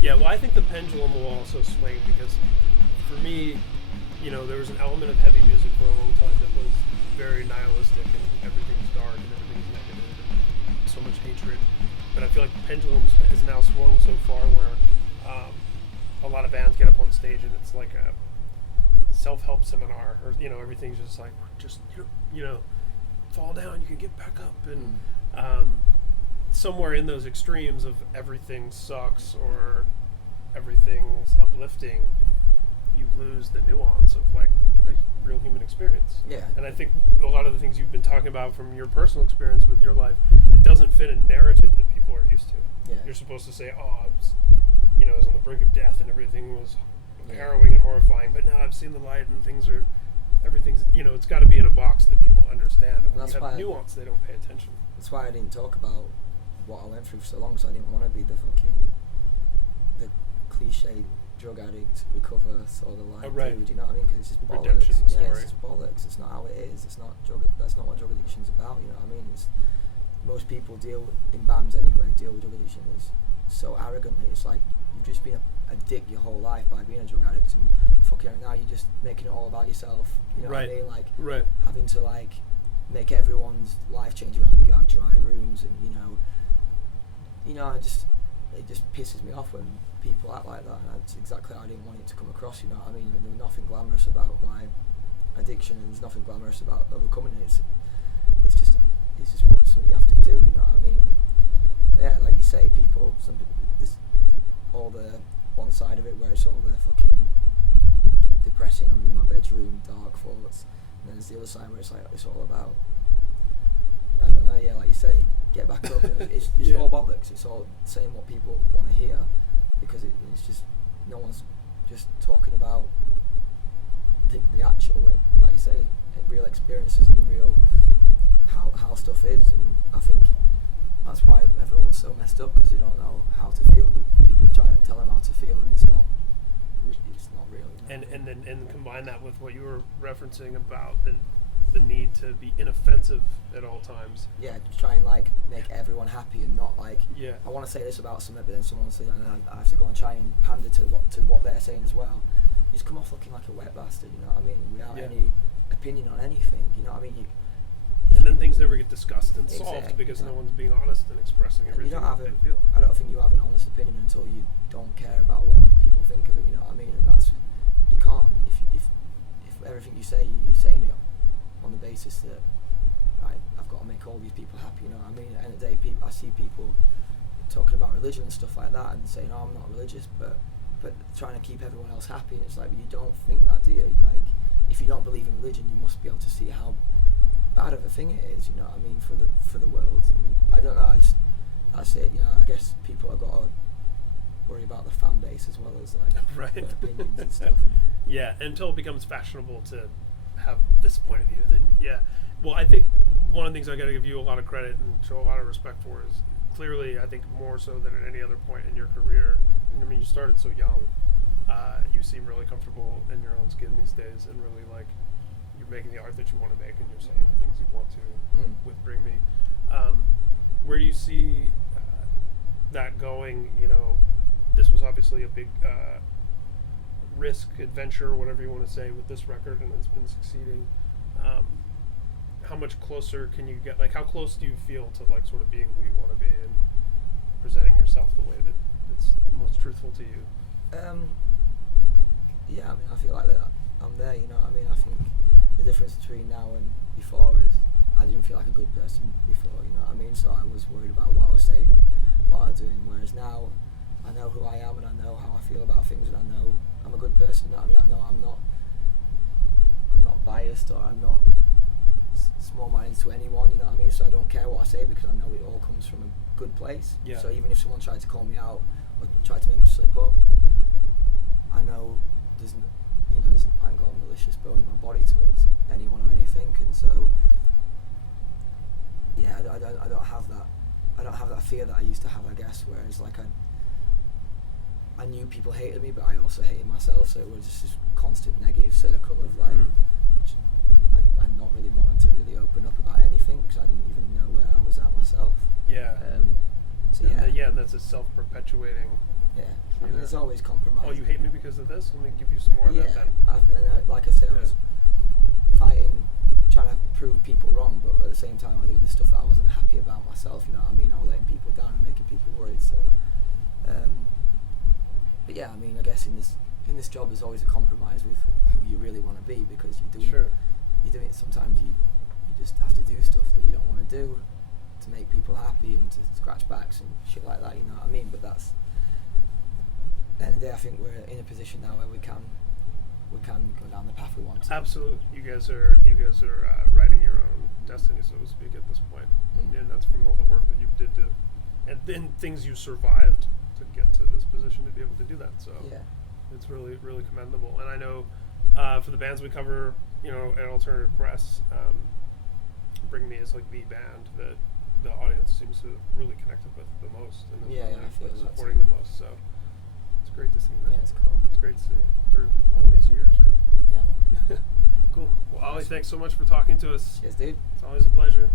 Yeah, well, I think the pendulum will also swing because for me, there was an element of heavy music for a long time that was very nihilistic and everything's dark and everything's negative and so much hatred. But I feel like the pendulum has now swung so far where a lot of bands get up on stage and it's like a self-help seminar, or everything's just like fall down, you can get back up, and somewhere in those extremes of everything sucks or everything's uplifting, you lose the nuance of like a real human experience. Yeah. And I think a lot of the things you've been talking about from your personal experience with your life, it doesn't fit a narrative that people are used to. Yeah. You're supposed to say, I was on the brink of death and everything was harrowing and horrifying, but now I've seen the light and everything's it's got to be in a box that people understand. And when you have nuance, they don't pay attention. That's why I didn't talk about what I went through for so long, because I didn't want to be the cliche drug addict, recover sort of like dude, you know what I mean? Because it's just bollocks. Redemption story. It's just bollocks. It's not how it is. It's not that's not what drug addiction's about, you know what I mean? Most people in bands anyway, deal with drug addiction so arrogantly. It's like you've just been a dick your whole life by being a drug addict, and fucking now you're just making it all about yourself, you know what I mean? Like having to like make everyone's life change around you, have dry rooms, and it just pisses me off when people act like that, and that's exactly how I didn't want it to come across, you know what I mean? There was nothing glamorous about my addiction, and there's nothing glamorous about overcoming it. It's just something you have to do, you know what I mean? And yeah, like you say, some people, there's all the one side of it where it's all the fucking depressing, I'm in my bedroom, dark thoughts, and then there's the other side where it's like, it's all about, I don't know, yeah, like you say, get back up. It's all bollocks. It's all saying what people want to hear, because it's just, no one's just talking about the actual, like you say, real experiences and the real how stuff is. And I think that's why everyone's so messed up, because they don't know how to feel. The people are trying to tell them how to feel, and it's not real. You know? And combine that with what you were referencing about the need to be inoffensive at all times. Yeah, try and like make everyone happy, and not like, yeah, I want to say this about something, but then someone says, I have to go and try and pander to what they're saying as well. You just come off looking like a wet bastard, you know what I mean? Without any opinion on anything, you know what I mean? And then things never get discussed and solved because no one's being honest and expressing everything they feel. I don't think you have an honest opinion until you don't care about what people think of it, you know what I mean? And you can't. If everything you say, you're saying it on the basis that I've got to make all these people happy, you know what I mean? At the end of the day, I see people talking about religion and stuff like that and saying, I'm not religious, but trying to keep everyone else happy, and it's like, you don't think that, do you? Like, if you don't believe in religion, you must be able to see how bad of a thing it is, you know what I mean, for the world. And I don't know, that's it, you know. I guess people have got to worry about the fan base as well as like their opinions and stuff. Yeah, until it becomes fashionable to have this point of view, then yeah. Well, I think one of the things I got to give you a lot of credit and show a lot of respect for is clearly, I think more so than at any other point in your career. I mean, you started so young. You seem really comfortable in your own skin these days, and really like you're making the art that you want to make, and you're saying the things you want to with Bring Me. Where do you see that going? You know, this was obviously a big risk, adventure, whatever you want to say, with this record, and it's been succeeding. How much closer can you get? Like, how close do you feel to like sort of being who you want to be and presenting yourself the way that it's most truthful to you? Yeah, I mean, I feel like that I'm there, you know what I mean? I think the difference between now and before is I didn't feel like a good person before, you know what I mean? So I was worried about what I was saying and what I was doing, whereas now I know who I am, and I know how I feel about things, and I know I'm a good person, you know what I mean? I know I'm not biased, or I'm not small-minded to anyone, you know what I mean? So I don't care what I say, because I know it all comes from a good place. Yeah. So even if someone tried to call me out or tried to make me slip up, I know I ain't got a malicious bone in my body towards anyone or anything, and so yeah, I don't have that fear that I used to have, I guess. Whereas like I knew people hated me, but I also hated myself, so it was just this constant negative circle of like I not really wanting to really open up about anything, because I didn't even know where I was at myself. Yeah. So yeah. And that's a self-perpetuating Yeah, I mean, there's always compromise. Oh, you hate me because of this? Let me give you some more of that then. Like I said, I was fighting, trying to prove people wrong, but at the same time I was doing this stuff that I wasn't happy about myself, you know what I mean? I was letting people down and making people worried, so but yeah, I mean, I guess in this job there's always a compromise with who you really want to be, because you're doing it, sometimes you just have to do stuff that you don't want to do to make people happy and to scratch backs and shit like that, you know what I mean? But that's, at the end of the day, I think we're in a position now where we can go down the path we want to. Absolutely, you guys are writing your own destiny, so to speak, at this point, and that's from all the work that you did to, and then things you survived to get to this position to be able to do that. So it's really, really commendable. And I know for the bands we cover, you know, at Alternative Press, Bring Me is like the band that the audience seems to really connect with the most, and I feel supporting the most. So it's great to see that. Yeah, it's cool. It's great to see through all these years, right? Yeah, man. Cool. Well, Ollie, thanks so much for talking to us. Cheers, dude. It's always a pleasure.